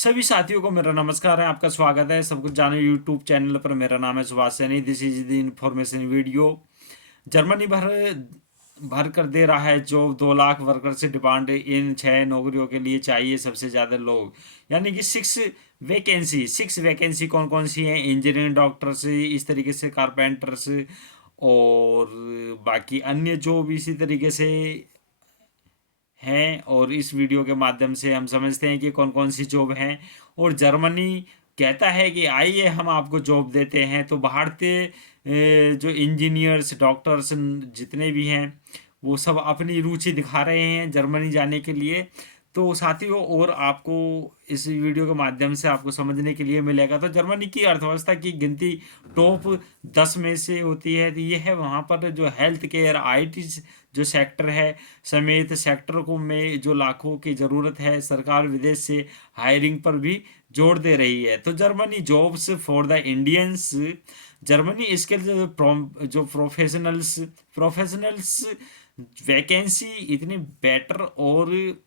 सभी साथियों को मेरा नमस्कार है। आपका स्वागत है सब कुछ जानो यूट्यूब चैनल पर। मेरा नाम है Subhash Saini. This is the information video. Germany भर भर कर दे रहा है जो 2 लाख वर्कर से डिमांड इन 6 नौकरियों के लिए चाहिए सबसे ज़्यादा लोग, यानी कि सिक्स वैकेंसी कौन कौन सी हैं? इंजीनियरिंग, डॉक्टर्स, इस तरीके से कारपेंटर्स और बाकी अन्य जो भी इसी तरीके से हैं। और इस वीडियो के माध्यम से हम समझते हैं कि कौन कौन सी जॉब हैं। और जर्मनी कहता है कि आइए हम आपको जॉब देते हैं। तो भारतीय जो इंजीनियर्स, डॉक्टर्स जितने भी हैं वो सब अपनी रुचि दिखा रहे हैं जर्मनी जाने के लिए। तो साथियों, और आपको इस वीडियो के माध्यम से आपको समझने के लिए मिलेगा। तो जर्मनी की अर्थव्यवस्था की गिनती टॉप 10 में से होती है। तो ये है वहाँ पर जो हेल्थ केयर, आईटी जो सेक्टर है समेत सेक्टर को में जो लाखों की ज़रूरत है, सरकार विदेश से हायरिंग पर भी जोर दे रही है। तो Germany jobs for the Indians, Germany इसके लिए जो प्रोफेशनल्स वैकेंसी इतनी बेटर। और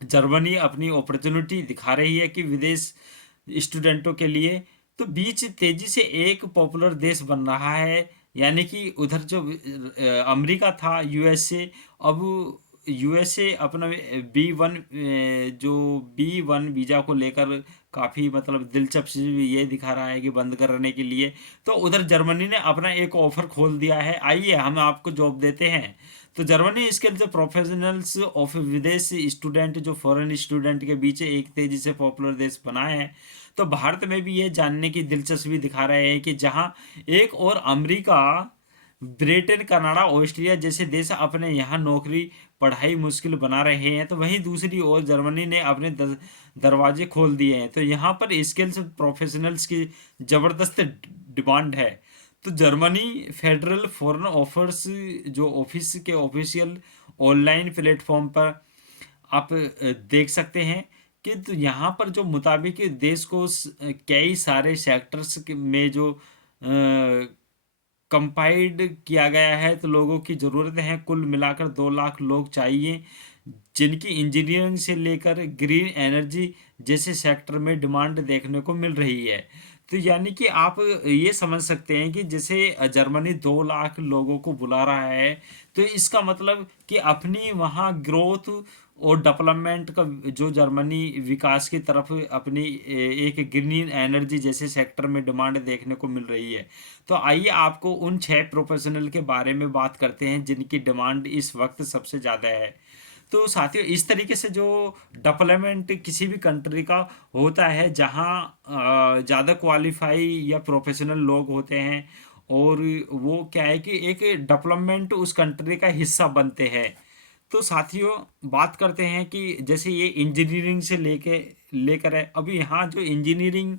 जर्मनी अपनी अपॉर्चुनिटी दिखा रही है कि विदेश स्टूडेंटों के लिए तो बीच तेजी से एक पॉपुलर देश बन रहा है। यानी कि उधर जो अमेरिका था, यूएसए, अब यूएसए अपना B1 जो B1 वीज़ा को लेकर काफ़ी मतलब दिलचस्पी ये दिखा रहा है कि बंद करने के लिए। तो उधर जर्मनी ने अपना एक ऑफर खोल दिया है, आइए हम आपको जॉब देते हैं। तो जर्मनी इसके जो प्रोफेशनल्स ऑफ विदेश स्टूडेंट, जो फॉरेन स्टूडेंट के बीच एक तेजी से पॉपुलर देश बना है। तो भारत में भी ये जानने की दिलचस्पी दिखा रहे हैं कि जहां एक और अमेरिका, ब्रिटेन, कनाडा, ऑस्ट्रिया जैसे देश अपने यहाँ नौकरी पढ़ाई मुश्किल बना रहे हैं, तो वहीं दूसरी ओर जर्मनी ने अपने दरवाजे खोल दिए हैं। तो यहाँ पर स्किल्स प्रोफेशनल्स की ज़बरदस्त डिमांड है। तो जर्मनी फेडरल फॉरेन ऑफर्स जो ऑफिस के ऑफिशियल ऑनलाइन प्लेटफॉर्म पर आप देख सकते हैं कि तो यहाँ पर जो मुताबिक देश को कई सारे सेक्टर्स में जो कंपाइल्ड किया गया है। तो लोगों की ज़रूरत है कुल मिलाकर 2 लाख लोग चाहिए, जिनकी इंजीनियरिंग से लेकर ग्रीन एनर्जी जैसे सेक्टर में डिमांड देखने को मिल रही है। तो यानी कि आप ये समझ सकते हैं कि जैसे जर्मनी 2 लाख लोगों को बुला रहा है, तो इसका मतलब कि अपनी वहाँ ग्रोथ और डेवलपमेंट का जो जर्मनी विकास की तरफ अपनी एक ग्रीन एनर्जी जैसे सेक्टर में डिमांड देखने को मिल रही है। तो आइए आपको उन 6 प्रोफेशनल के बारे में बात करते हैं जिनकी डिमांड इस वक्त सबसे ज़्यादा है। तो साथियों, इस तरीके से जो डेवलपमेंट किसी भी कंट्री का होता है जहाँ ज़्यादा क्वालिफाई या प्रोफेशनल लोग होते हैं, और वो क्या है कि एक डेवलपमेंट उस कंट्री का हिस्सा बनते हैं। तो साथियों, बात करते हैं कि जैसे ये इंजीनियरिंग से लेके लेकर है, अभी यहाँ जो इंजीनियरिंग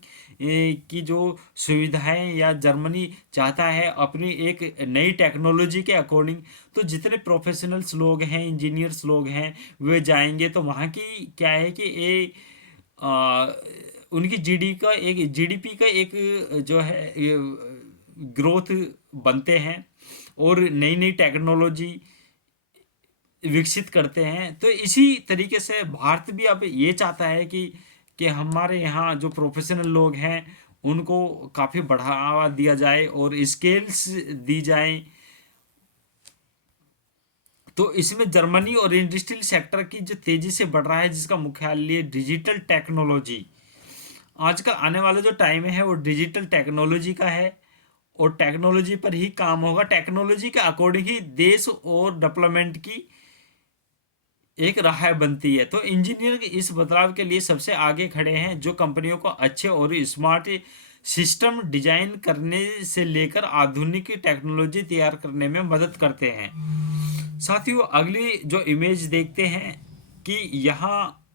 की जो सुविधाएं या जर्मनी चाहता है अपनी एक नई टेक्नोलॉजी के अकॉर्डिंग। तो जितने प्रोफेशनल्स लोग हैं, इंजीनियर्स लोग हैं, वे जाएंगे। तो वहाँ की क्या है कि ये आ, उनकी जीडीपी का एक जो है ग्रोथ बनते हैं और नई नई टेक्नोलॉजी विकसित करते हैं। तो इसी तरीके से भारत भी अब ये चाहता है कि हमारे यहाँ जो प्रोफेशनल लोग हैं उनको काफ़ी बढ़ावा दिया जाए और स्किल्स दी जाए। तो इसमें जर्मनी और इंडस्ट्रियल सेक्टर की जो तेज़ी से बढ़ रहा है, जिसका मुख्यालय डिजिटल टेक्नोलॉजी, आजकल आने वाला जो टाइम है वो डिजिटल टेक्नोलॉजी का है। और टेक्नोलॉजी पर ही काम होगा, टेक्नोलॉजी के अकॉर्डिंग ही देश और डेवलपमेंट की एक राह बनती है। तो इंजीनियर इस बदलाव के लिए सबसे आगे खड़े हैं, जो कंपनियों को अच्छे और स्मार्ट सिस्टम डिजाइन करने से लेकर आधुनिक टेक्नोलॉजी तैयार करने में मदद करते हैं। साथियों, अगली जो इमेज देखते हैं कि यहाँ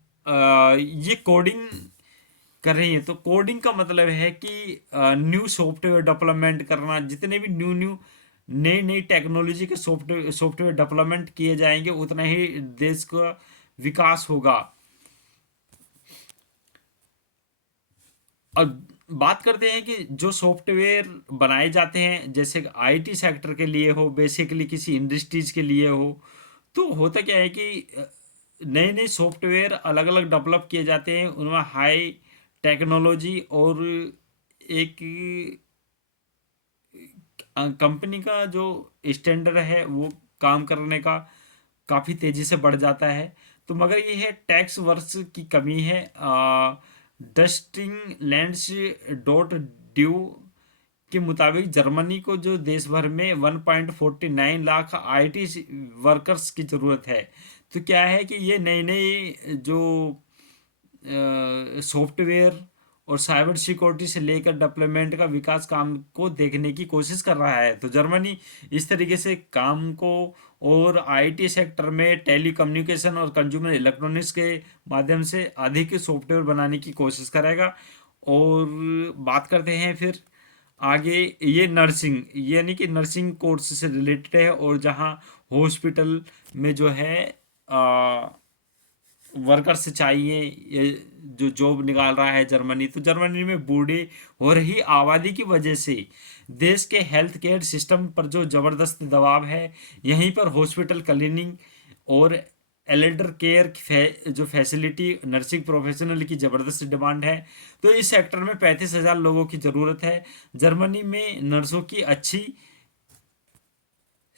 ये कोडिंग कर रही है। तो कोडिंग का मतलब है कि न्यू सॉफ्टवेयर डेवलपमेंट करना। जितने भी न्यू न्यू नई नई टेक्नोलॉजी के सॉफ्टवेयर डेवलपमेंट किए जाएंगे, उतना ही देश का विकास होगा। और बात करते हैं कि जो सॉफ्टवेयर बनाए जाते हैं, जैसे आईटी सेक्टर के लिए हो, बेसिकली किसी इंडस्ट्रीज के लिए हो। तो होता क्या है कि नए नए सॉफ्टवेयर अलग अलग डेवलप किए जाते हैं, उनमें हाई टेक्नोलॉजी और एक कंपनी का जो स्टैंडर्ड है वो काम करने का काफ़ी तेज़ी से बढ़ जाता है। तो मगर ये है टैक्स वर्ष की कमी है। डस्टिंग लैंड्स डॉट ड्यू के मुताबिक जर्मनी को जो देश भर में 1.49 लाख आईटी वर्कर्स की ज़रूरत है। तो क्या है कि ये नए नए जो सॉफ्टवेयर और साइबर सिक्योरिटी से लेकर डेवलपमेंट का विकास काम को देखने की कोशिश कर रहा है। तो जर्मनी इस तरीके से काम को और आईटी सेक्टर में टेलीकम्युनिकेशन और कंज्यूमर इलेक्ट्रॉनिक्स के माध्यम से अधिक सॉफ्टवेयर बनाने की कोशिश करेगा। और बात करते हैं फिर आगे, ये नर्सिंग यानी कि नर्सिंग कोर्स से रिलेटेड है, और जहाँ हॉस्पिटल में जो है वर्कर्स चाहिए, ये जो जॉब निकाल रहा है जर्मनी। तो जर्मनी में बूढ़े हो रही आबादी की वजह से देश के हेल्थ केयर सिस्टम पर जो ज़बरदस्त दबाव है, यहीं पर हॉस्पिटल क्लीनिंग और एल्डर केयर जो फैसिलिटी नर्सिंग प्रोफेशनल की ज़बरदस्त डिमांड है। तो इस सेक्टर में 35,000 लोगों की ज़रूरत है। जर्मनी में नर्सों की अच्छी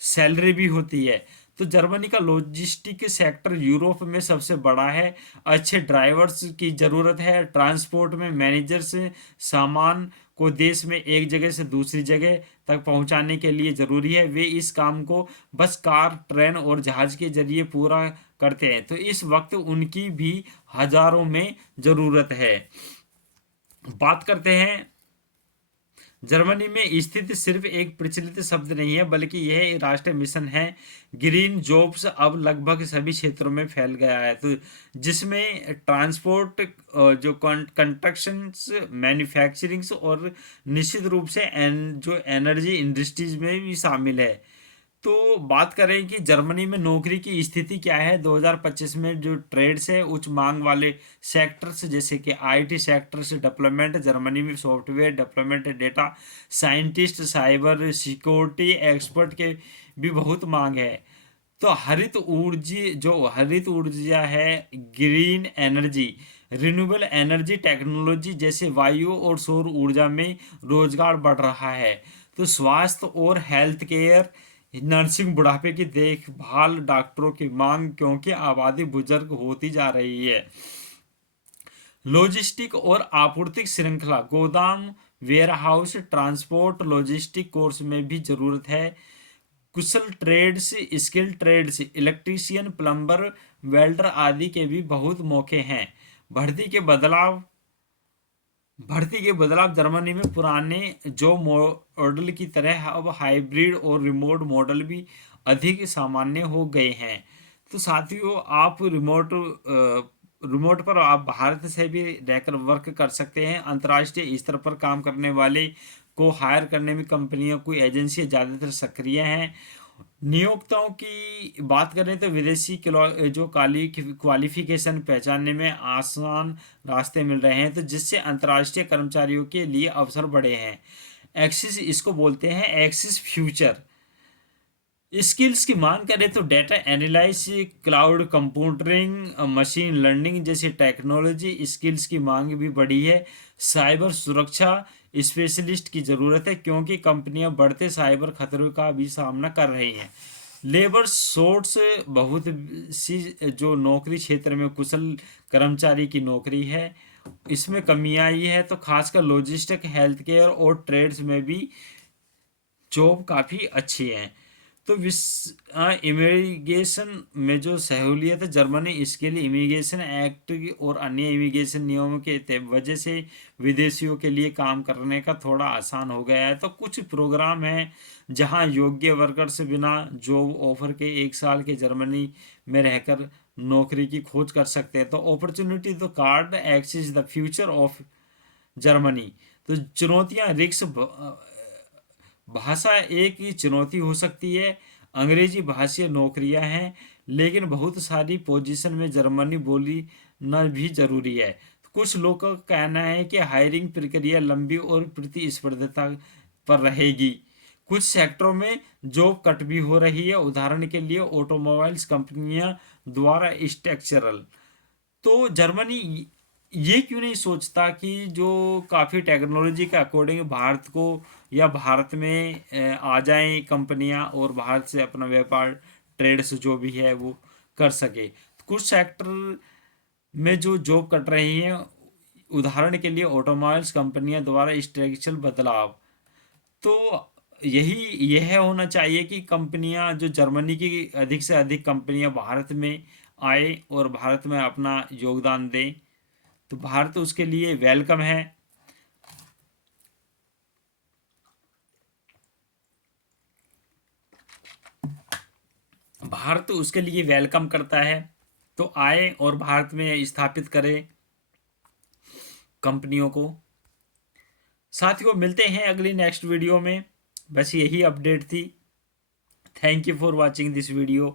सैलरी भी होती है। तो जर्मनी का लॉजिस्टिक सेक्टर यूरोप में सबसे बड़ा है। अच्छे ड्राइवर्स की ज़रूरत है। ट्रांसपोर्ट में मैनेजर्स सामान को देश में एक जगह से दूसरी जगह तक पहुंचाने के लिए ज़रूरी है। वे इस काम को बस कार, ट्रेन और जहाज़ के जरिए पूरा करते हैं। तो इस वक्त उनकी भी हज़ारों में ज़रूरत है। बात करते हैं, जर्मनी में स्थिति सिर्फ एक प्रचलित शब्द नहीं है, बल्कि यह एक राष्ट्रीय मिशन है। ग्रीन जॉब्स अब लगभग सभी क्षेत्रों में फैल गया है। तो जिसमें ट्रांसपोर्ट, जो कंस्ट्रक्शंस, मैन्युफैक्चरिंग्स और निश्चित रूप से जो एनर्जी इंडस्ट्रीज में भी शामिल है। तो बात करें कि जर्मनी में नौकरी की स्थिति क्या है 2025 में, जो ट्रेड्स है उच्च मांग वाले सेक्टर्स जैसे कि आईटी सेक्टर से डेवलपमेंट, जर्मनी में software development, data scientist, cyber security expert के भी बहुत मांग है। तो हरित ऊर्जा है, green energy, renewable energy technology जैसे वायु और सौर ऊर्जा में रोजगार बढ़ रहा है। तो स्वास्थ्य और हेल्थ केयर, नर्सिंग, बुढ़ापे की देखभाल, डॉक्टरों की मांग क्योंकि आबादी बुजुर्ग होती जा रही है। लॉजिस्टिक और आपूर्ति श्रृंखला, गोदाम, वेयरहाउस, ट्रांसपोर्ट, लॉजिस्टिक कोर्स में भी जरूरत है। कुशल trades, skill trades, electrician, plumber, welder आदि के भी बहुत मौके हैं। भर्ती के बदलाव भर्ती के बदलाव जर्मनी में पुराने जो मॉडल की तरह अब हाइब्रिड और रिमोट मॉडल भी अधिक सामान्य हो गए हैं। तो साथियों, आप रिमोट पर आप भारत से भी रहकर वर्क कर सकते हैं। अंतर्राष्ट्रीय स्तर पर काम करने वाले को हायर करने में कंपनियों की एजेंसियां ज़्यादातर सक्रिय हैं। नियोक्ताओं की बात करें तो विदेशी जो काली क्वालिफिकेशन पहचानने में आसान रास्ते मिल रहे हैं, तो जिससे अंतर्राष्ट्रीय कर्मचारियों के लिए अवसर बढ़े हैं। एक्सिस इसको बोलते हैं, एक्सिस फ्यूचर। स्किल्स की मांग करें तो data analysis, cloud computing, machine learning जैसी टेक्नोलॉजी स्किल्स की मांग भी बढ़ी है। साइबर सुरक्षा स्पेशलिस्ट की ज़रूरत है, क्योंकि कंपनियां बढ़ते साइबर खतरों का भी सामना कर रही हैं। लेबर सोर्स, बहुत सी जो नौकरी क्षेत्र में कुशल कर्मचारी की नौकरी है इसमें कमी आई है। तो खासकर लॉजिस्टिक, हेल्थ केयर और ट्रेड्स में भी जॉब काफ़ी अच्छी हैं। तो इमिग्रेशन में जो सहूलियत है, जर्मनी इसके लिए इमिग्रेशन एक्ट और अन्य इमिग्रेशन नियमों के वजह से विदेशियों के लिए काम करने का थोड़ा आसान हो गया है। तो कुछ प्रोग्राम हैं जहां योग्य वर्कर्स बिना जॉब ऑफर के 1 साल के जर्मनी में रहकर नौकरी की खोज कर सकते हैं। तो अपॉर्चुनिटी तो card axis the future of Germany. तो चुनौतियां, भाषा एक ही चुनौती हो सकती है। अंग्रेजी भाषीय नौकरियां हैं, लेकिन बहुत सारी पोजीशन में जर्मनी बोली न भी जरूरी है। कुछ लोगों का कहना है कि हायरिंग प्रक्रिया लंबी और प्रतिस्पर्धा पर रहेगी। कुछ सेक्टरों में जॉब कट भी हो रही है, उदाहरण के लिए ऑटोमोबाइल्स कंपनियां द्वारा स्ट्रक्चरल। तो जर्मनी ये क्यों नहीं सोचता कि जो काफ़ी टेक्नोलॉजी के अकॉर्डिंग भारत को या भारत में आ जाएं कंपनियां और भारत से अपना व्यापार ट्रेड से जो भी है वो कर सके। कुछ सेक्टर में जो जॉब कट रही हैं, उदाहरण के लिए ऑटोमोबाइल्स कंपनियां द्वारा स्ट्रक्चरल बदलाव। तो यही यह होना चाहिए कि कंपनियां जो जर्मनी की अधिक से अधिक कंपनियां भारत में आए और भारत में अपना योगदान दें, तो भारत उसके लिए वेलकम है। भारत उसके लिए वेलकम करता है, तो आए और भारत में स्थापित करे कंपनियों को। साथियों, मिलते हैं अगली नेक्स्ट वीडियो में। बस यही अपडेट थी। Thank you for watching this video.